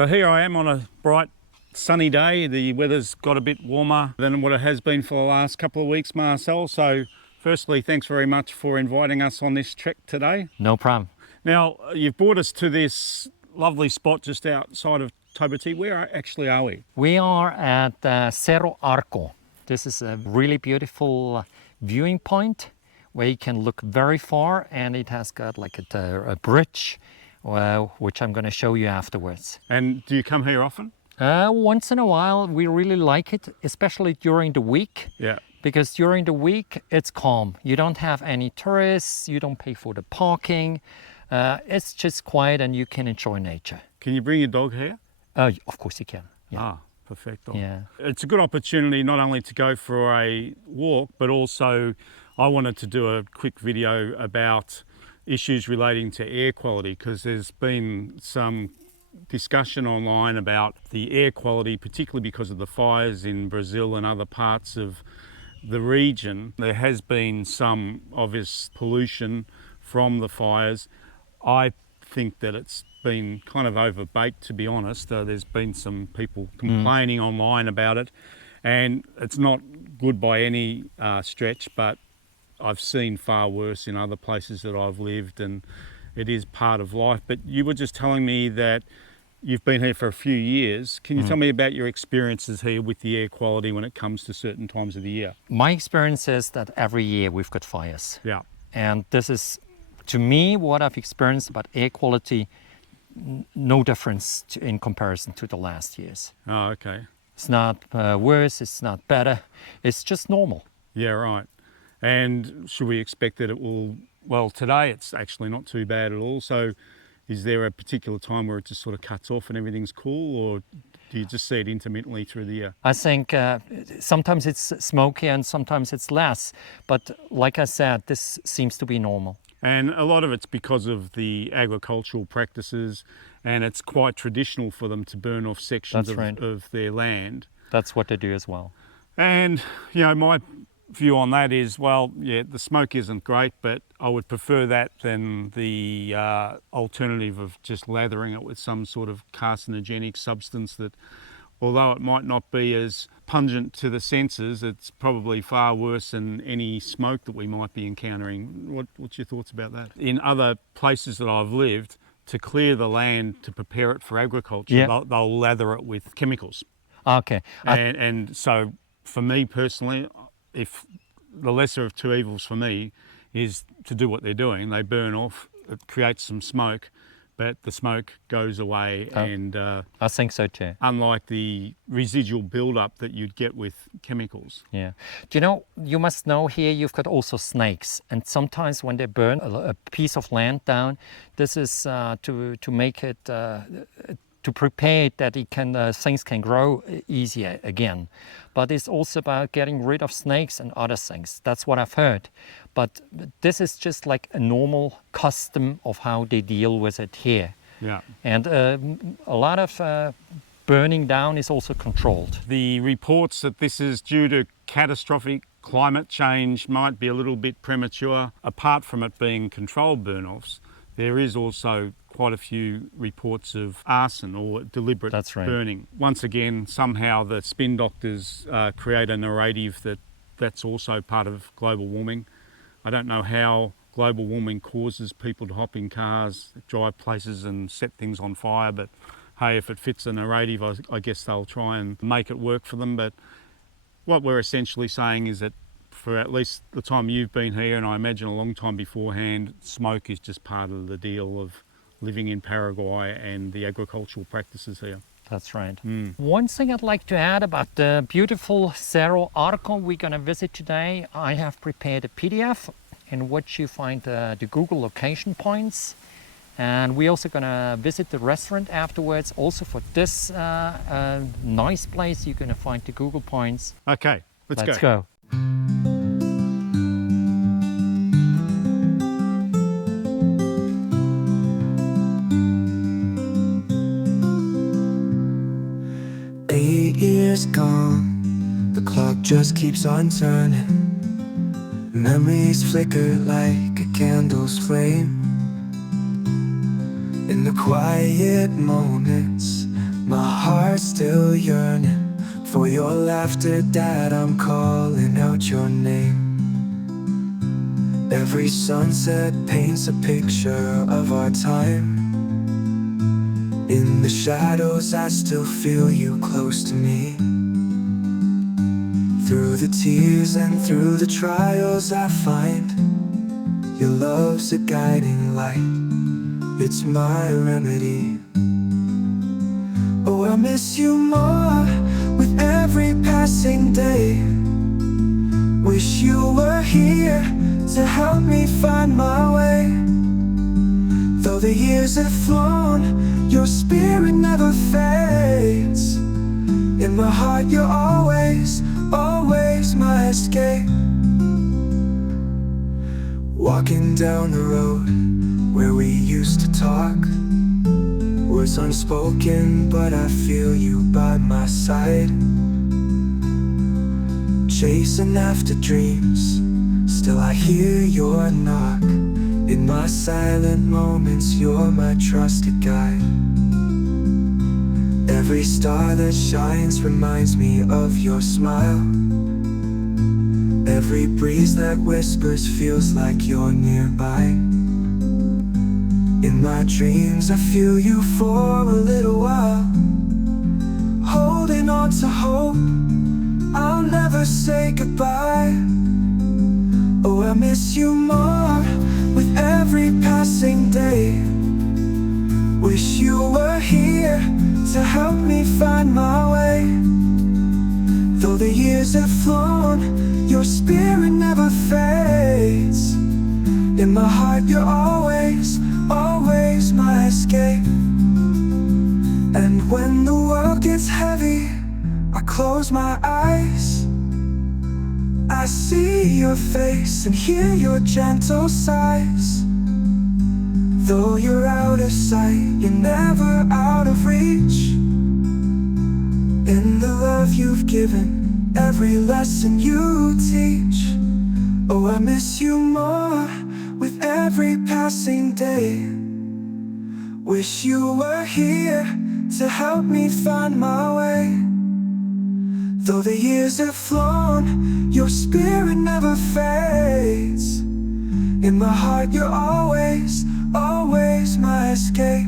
So here I am on a bright sunny day. The weather's got a bit warmer than what it has been for the last couple of weeks, Marcel. So firstly, thanks very much for inviting us on this trek today. No problem. Now, you've brought us to this lovely spot just outside of Tobati. Where actually are we? We are at Cerro Arco. This is a really beautiful viewing point where you can look very far, and it has got like a bridge, which I'm going to show you afterwards. And do you come here often? Once in a while. We really like it, especially during the week. Yeah. Because during the week it's calm. You don't have any tourists, you don't pay for the parking. It's just quiet and you can enjoy nature. Can you bring your dog here? Of course you can. Yeah. Ah, perfecto. Yeah. It's a good opportunity not only to go for a walk, but also I wanted to do a quick video about issues relating to air quality, because there's been some discussion online about the air quality, particularly because of the fires in Brazil and other parts of the region. There has been some obvious pollution from the fires. I think that it's been kind of overbaked, to be honest. There's been some people complaining online about it, and it's not good by any stretch, but I've seen far worse in other places that I've lived, and it is part of life. But you were just telling me that you've been here for a few years. Can you tell me about your experiences here with the air quality when it comes to certain times of the year? My experience is that every year we've got fires. Yeah. And this is, to me, what I've experienced about air quality, no difference in comparison to the last years. Oh, okay. It's not worse, it's not better, it's just normal. Yeah, right. And should we expect that it will, well, today it's actually not too bad at all. So is there a particular time where it just sort of cuts off and everything's cool, or do you just see it intermittently through the year? I think sometimes it's smoky and sometimes it's less. But like I said, this seems to be normal. And a lot of it's because of the agricultural practices, and it's quite traditional for them to burn off sections of their land. That's what they do as well. And, you know, my view on that is, well, yeah, the smoke isn't great, but I would prefer that than the alternative of just lathering it with some sort of carcinogenic substance that, although it might not be as pungent to the senses, it's probably far worse than any smoke that we might be encountering. What's your thoughts about that? In other places that I've lived, to clear the land to prepare it for agriculture, they'll lather it with chemicals. Okay. And so for me personally, if the lesser of two evils for me is to do what they're doing, they burn off, it creates some smoke, but the smoke goes away. And I think so too. Unlike the residual buildup that you'd get with chemicals. Yeah. Do you know, you must know here you've got also snakes, and sometimes when they burn a piece of land down, this is to make it to prepare it that it can things can grow easier again. But it's also about getting rid of snakes and other things. That's what I've heard. But this is just like a normal custom of how they deal with it here. Yeah. And a lot of burning down is also controlled. The reports that this is due to catastrophic climate change might be a little bit premature. Apart from it being controlled burn-offs, there is also quite a few reports of arson or deliberate burning. Once again, somehow the spin doctors create a narrative that that's also part of global warming. I don't know how global warming causes people to hop in cars, drive places and set things on fire, but hey, if it fits the narrative, I guess they'll try and make it work for them. But what we're essentially saying is that for at least the time you've been here, and I imagine a long time beforehand, smoke is just part of the deal of living in Paraguay and the agricultural practices here. That's right. One thing I'd like to add about the beautiful Cerro Arco we're going to visit today, I have prepared a PDF in which you find the Google location points. And we're also going to visit the restaurant afterwards. Also for this nice place, you're going to find the Google points. Okay, let's go. Years gone, the clock just keeps on turning. Memories flicker like a candle's flame. In the quiet moments, still yearning for your laughter, Dad, I'm calling out your name. Every sunset paints a picture of our time. In the shadows I still feel you close to me. Through the tears and through the trials I find your love's a guiding light, it's my remedy. Oh, I miss you more with every passing day. Wish you were here to help me find my way. Though the years have flown, your spirit never fades. In my heart you're always, always my escape. Walking down the road where we used to talk, words unspoken, but I feel you by my side. Chasing after dreams, still I hear your knock. In my silent moments, you're my trusted guide. Every star that shines reminds me of your smile. Every breeze that whispers feels like you're nearby. In my dreams I feel you for a little while, holding on to hope I'll never say goodbye. Oh, I miss you more with every passing day. Wish you were here to help me find my way. Though the years have flown, your spirit never fades. In my heart you're always, always my escape. And when the world gets heavy, I close my eyes. I see your face and hear your gentle sighs. Though you're out of sight, you're never out of reach. In the love you've given, every lesson you teach. Oh, I miss you more with every passing day. Wish you were here to help me find my way. Though the years have flown, your spirit never fades. In my heart you're always, always my escape.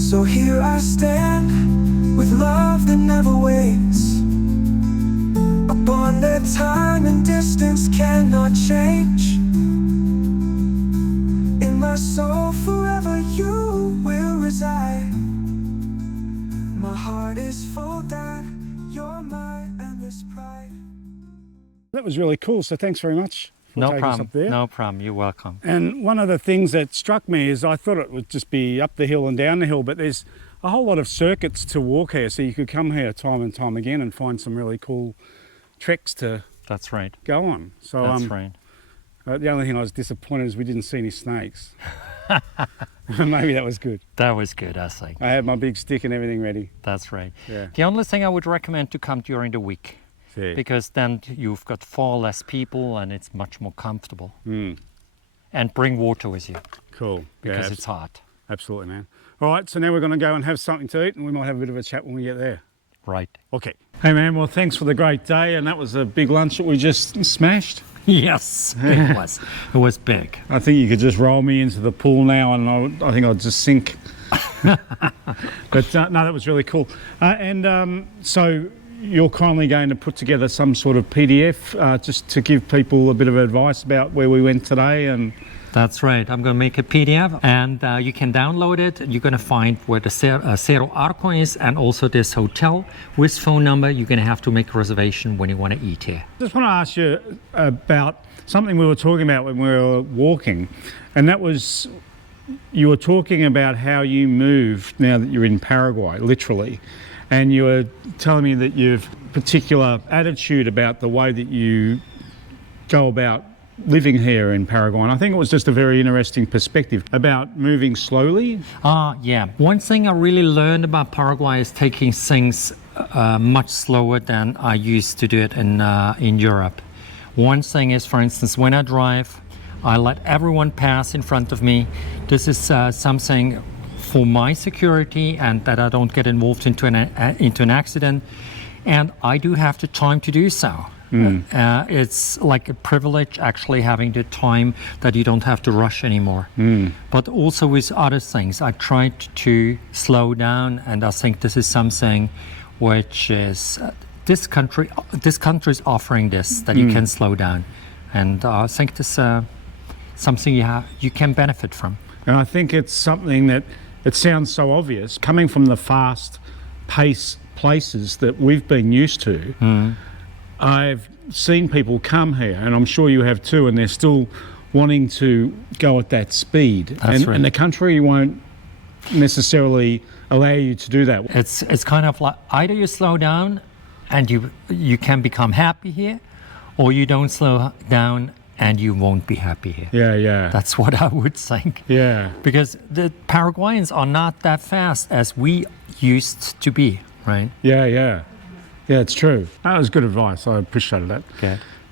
So here I stand with love that never waits, a bond that time and distance cannot change. In my soul forever you will reside. My heart is full, Dad, you're my endless pride. That was really cool, so thanks very much for No taking us problem, up there. no problem, you're welcome. And one of the things that struck me is I thought it would just be up the hill and down the hill, but there's a whole lot of circuits to walk here, so you could come here time and time again and find some really cool treks to That's right, go on. So that's right. The only thing I was disappointed is we didn't see any snakes. Maybe that was good. That was good, I think. I had my big stick and everything ready. That's right. Yeah. The only thing I would recommend to come during the week, Yeah. because then you've got far less people and it's much more comfortable. Mm. And bring water with you Cool. because Yeah, it's hot. absolutely, man. All right, so now we're going to go and have something to eat, and we might have a bit of a chat when we get there. Right. Okay. Hey, man, well, thanks for the great day, and that was a big lunch that we just smashed. Yes, it was. It was big. I think you could just roll me into the pool now, and I think I'd just sink. But no, that was really cool. So you're kindly going to put together some sort of PDF just to give people a bit of advice about where we went today. And That's right. I'm going to make a PDF and you can download it. You're going to find where the Cerro Arco is and also this hotel with phone number. You're going to have to make a reservation when you want to eat here. I just want to ask you about something we were talking about when we were walking, and that was you were talking about how you moved now that you're in Paraguay, literally, and you were telling me that you've a particular attitude about the way that you go about living here in Paraguay. And I think it was just a very interesting perspective about moving slowly. Yeah. One thing I really learned about Paraguay is taking things much slower than I used to do it in Europe. One thing is, for instance, when I drive, I let everyone pass in front of me. This is something for my security and that I don't get involved into an accident. And I do have the time to do so. It's like a privilege actually having the time that you don't have to rush anymore. But also with other things, I tried to slow down, and I think this is something which is this country is offering this, that you can slow down, and I think this is something you can benefit from. And I think it's something that it sounds so obvious coming from the fast pace places that we've been used to. I've seen people come here, and I'm sure you have too, and they're still wanting to go at that speed. That's right. And the country won't necessarily allow you to do that. It's kind of like either you slow down and you can become happy here, or you don't slow down and you won't be happy here. Yeah. That's what I would think. Yeah. Because the Paraguayans are not that fast as we used to be, right? Yeah, it's true. That was good advice. I appreciated that.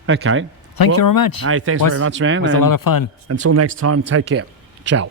Okay. Thank you very much. Hey, thanks very much, man. It was a lot of fun. Until next time, take care. Ciao.